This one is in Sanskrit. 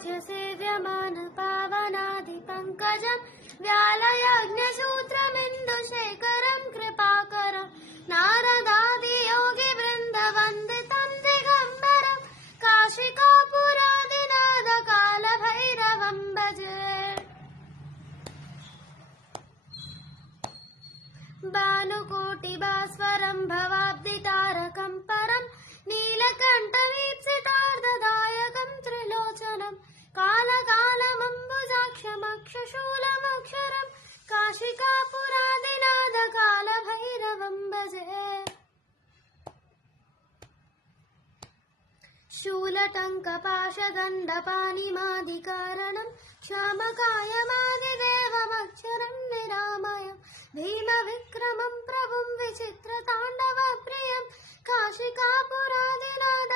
सेव्यमान पावनादि पंकजं व्यालयज्ञसूत्रमिन्दुशेखरं कृपाकरं नारदादि योगी वृन्द वन्दितं दिगम्बरं काशिकापुरादिनाद कालभैरवं भजे। भानुकोटिभास्वरं भवाब्दितारकं परं नीलकण्ठवीप्सितार्धदायकं त्रिलोचनं कालकालमम्बुजाक्षमक्षशूलमक्षरं काशिकापुरादिनाद कालभैरवं भजे। शूलटङ्कपाशगण्डपाणिमादिकारणं क्षामकायमादिदेवमक्षरं निरामयं भीमविक्रमं प्रभुं विचित्रताण्डवप्रियं काशिकापुरादिनाद